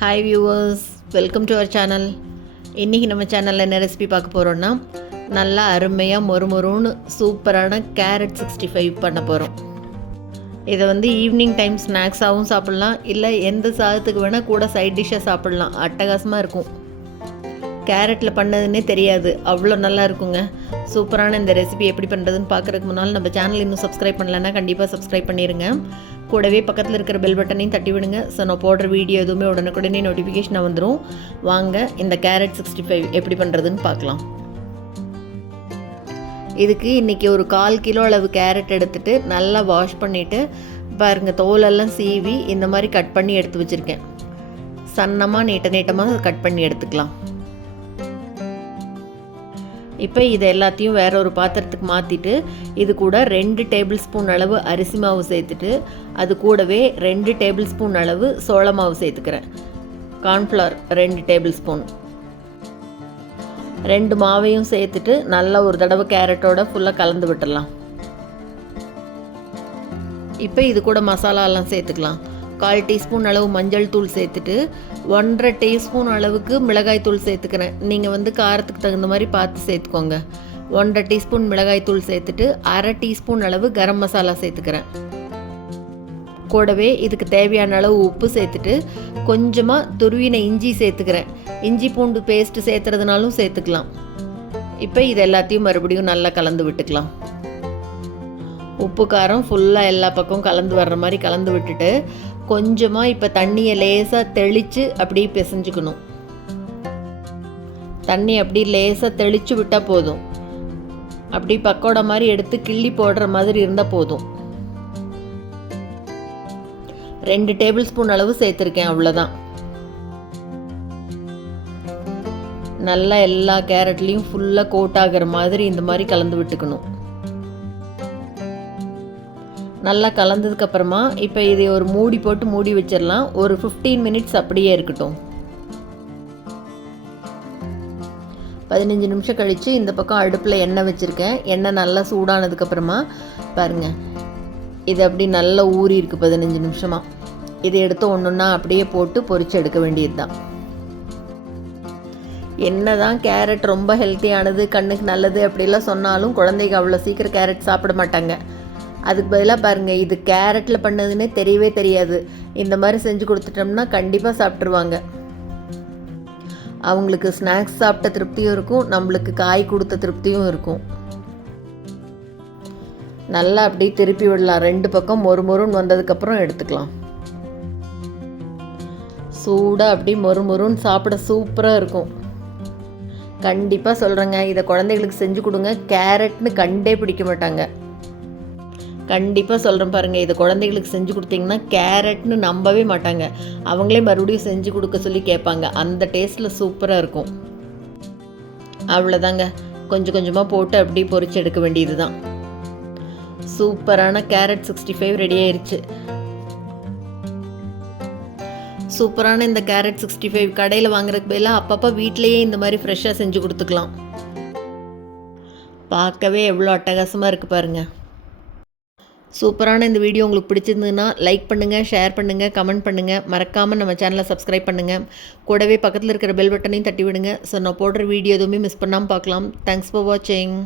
Hi viewers, welcome to our channel. இன்றைக்கி நம்ம சேனலில் என்ன ரெசிபி பார்க்க போகிறோன்னா, நல்லா அருமையாக மொறுமொறுன்னு சூப்பரான கேரட் 65 பண்ண போகிறோம். இதை ஈவினிங் டைம் ஸ்நாக்ஸாகவும் சாப்பிட்லாம், இல்லை எந்த சாதத்துக்கு வேணால் கூட சைட் டிஷ்ஷாக சாப்பிட்லாம். அட்டகாசமாக இருக்கும். கேரட்டில் பண்ணதுன்னே தெரியாது, அவ்வளோ நல்லா இருக்குங்க. சூப்பரான இந்த ரெசிபி எப்படி பண்ணுறதுன்னு பார்க்குறதுக்கு முன்னால் நம்ம சேனல் இன்னும் சப்ஸ்கிரைப் பண்ணலைன்னா கண்டிப்பாக சப்ஸ்கிரைப் பண்ணிடுங்க. கூடவே பக்கத்தில் இருக்கிற பெல் பட்டனையும் தட்டி விடுங்க. ஸோ நான் போடுற வீடியோ எதுவுமே உடனுக்குடனே நோட்டிஃபிகேஷனாக வந்துடும். வாங்க இந்த கேரட் 65 எப்படி பண்ணுறதுன்னு பார்க்கலாம். இதுக்கு இன்றைக்கி ஒரு 1/4 கிலோ அளவு கேரட் எடுத்துகிட்டு நல்லா வாஷ் பண்ணிவிட்டு பாருங்கள், தோலெல்லாம் சீவி இந்த மாதிரி கட் பண்ணி எடுத்து வச்சுருக்கேன். சன்னமாக நீட்டமாக கட் பண்ணி எடுத்துக்கலாம். இப்போ இதை எல்லாத்தையும் வேற ஒரு பாத்திரத்துக்கு மாற்றிட்டு இது கூட 2 டேபிள் ஸ்பூன் அளவு அரிசி மாவு சேர்த்துட்டு அது கூடவே 2 டேபிள் ஸ்பூன் அளவு சோள மாவு சேர்த்துக்கிறேன். Cornflour 2 table spoon. 2 மாவையும் சேர்த்துட்டு நல்லா ஒரு தடவை கேரட்டோட ஃபுல்லாக கலந்து விட்டுடலாம். இப்போ இது கூட மசாலாலாம் சேர்த்துக்கலாம். 1/4 டீஸ்பூன் அளவு மஞ்சள் தூள் சேர்த்துட்டு 1/2 டீஸ்பூன் அளவுக்கு மிளகாய் தூள் சேர்த்துக்கிறேன். நீங்கள் காரத்துக்கு தகுந்த மாதிரி பார்த்து சேர்த்துக்கோங்க. 1/2 டீஸ்பூன் மிளகாய் தூள் சேர்த்துட்டு 1/2 டீஸ்பூன் அளவு கரம் மசாலா சேர்த்துக்கிறேன். கூடவே இதுக்கு தேவையான அளவு உப்பு சேர்த்துட்டு கொஞ்சமாக துருவின இஞ்சி சேர்த்துக்கிறேன். இஞ்சி பூண்டு பேஸ்ட்டு சேர்த்துறதுனாலும் சேர்த்துக்கலாம். இப்போ இது எல்லாத்தையும் மறுபடியும் நல்லா கலந்து விட்டுக்கலாம். உப்பு காரம் ஃபுல்லாக எல்லா பக்கம் கலந்து வர்ற மாதிரி கலந்து விட்டுட்டு கொஞ்சமாக இப்போ தண்ணியை லேசாக தெளித்து அப்படியே பிசைஞ்சுக்கணும். தண்ணி அப்படி லேசாக தெளித்து விட்டால் போதும். அப்படி பக்கோடா மாதிரி எடுத்து கிள்ளி போடுற மாதிரி இருந்தால் போதும். 2 டேபிள் ஸ்பூன் அளவு சேர்த்துருக்கேன், அவ்வளோதான். நல்லா எல்லா கேரட்லேயும் ஃபுல்லாக கோட் ஆகிற மாதிரி இந்த மாதிரி கலந்து விட்டுக்கணும். நல்லா கலந்ததுக்கப்புறமா இப்போ இதை ஒரு மூடி போட்டு மூடி வச்சிடலாம். ஒரு 15 மினிட்ஸ் அப்படியே இருக்கட்டும். 15 நிமிஷம் கழித்து இந்த பக்கம் அடுப்பில் எண்ணெய் வச்சுருக்கேன். எண்ணெய் நல்லா சூடானதுக்கப்புறமா பாருங்கள், இது அப்படி நல்லா ஊறி இருக்குது 15 நிமிஷமாக. இதை எடுத்து ஒன்றுன்னா அப்படியே போட்டு பொரிச்சு எடுக்க வேண்டியது தான். என்ன தான் கேரட் ரொம்ப ஹெல்த்தியானது, கண்ணுக்கு நல்லது அப்படிலாம் சொன்னாலும் குழந்தைங்க அவ்வளோ சீக்கிரம் கேரட் சாப்பிட மாட்டாங்க. அதுக்கு பதிலாக பாருங்கள், இது கேரட்டில் பண்ணதுன்னே தெரியவே தெரியாது. இந்த மாதிரி செஞ்சு கொடுத்துட்டோம்னா கண்டிப்பாக சாப்பிட்ருவாங்க. அவங்களுக்கு ஸ்நாக்ஸ் சாப்பிட்ட திருப்தியும் இருக்கும், நம்மளுக்கு காய் கொடுத்த திருப்தியும் இருக்கும். நல்லா அப்படி திருப்பி விடலாம். 2 பக்கம் மொறுமொறுன்னு வந்ததுக்கப்புறம் எடுத்துக்கலாம். சூடாக அப்படி மொறுமொறுன்னு சாப்பிட சூப்பராக இருக்கும். கண்டிப்பாக சொல்கிறேங்க, இதை குழந்தைகளுக்கு செஞ்சு கொடுங்க. கேரட்னு கண்டே பிடிக்க மாட்டாங்க. கண்டிப்பாக சொல்கிறேன் பாருங்கள், இதை குழந்தைகளுக்கு செஞ்சு கொடுத்தீங்கன்னா கேரட்னு நம்பவே மாட்டாங்க. அவங்களே மறுபடியும் செஞ்சு கொடுக்க சொல்லி கேட்பாங்க. அந்த டேஸ்ட்டில் சூப்பராக இருக்கும். அவ்வளோதாங்க, கொஞ்சம் கொஞ்சமாக போட்டு அப்படியே பொரிச்சு எடுக்க வேண்டியது தான். சூப்பரான கேரட் 65 ரெடி ஆயிடுச்சு. சூப்பரான இந்த கேரட் 65 கடையில் வாங்குறதுக்கு பதிலாக அப்பப்போ வீட்டிலையே இந்த மாதிரி ஃப்ரெஷ்ஷாக செஞ்சு கொடுத்துக்கலாம். பார்க்கவே எவ்வளோ அட்டகாசமாக இருக்குது பாருங்கள். சூப்பரான இந்த வீடியோ உங்களுக்கு பிடிச்சிருந்ததுன்னா லைக் பண்ணுங்கள், ஷேர் பண்ணுங்கள், கமெண்ட் பண்ணுங்கள். மறக்காமல் நம்ம சேனலை சப்ஸ்கிரைப் பண்ணுங்கள். கூடவே பக்கத்தில் இருக்கிற பெல் பட்டனையும் தட்டி விடுங்க. ஸோ நான் போடுற வீடியோ எதுவுமே மிஸ் பண்ணாமல் பார்க்கலாம். தேங்க்ஸ் ஃபார் வாட்சிங்.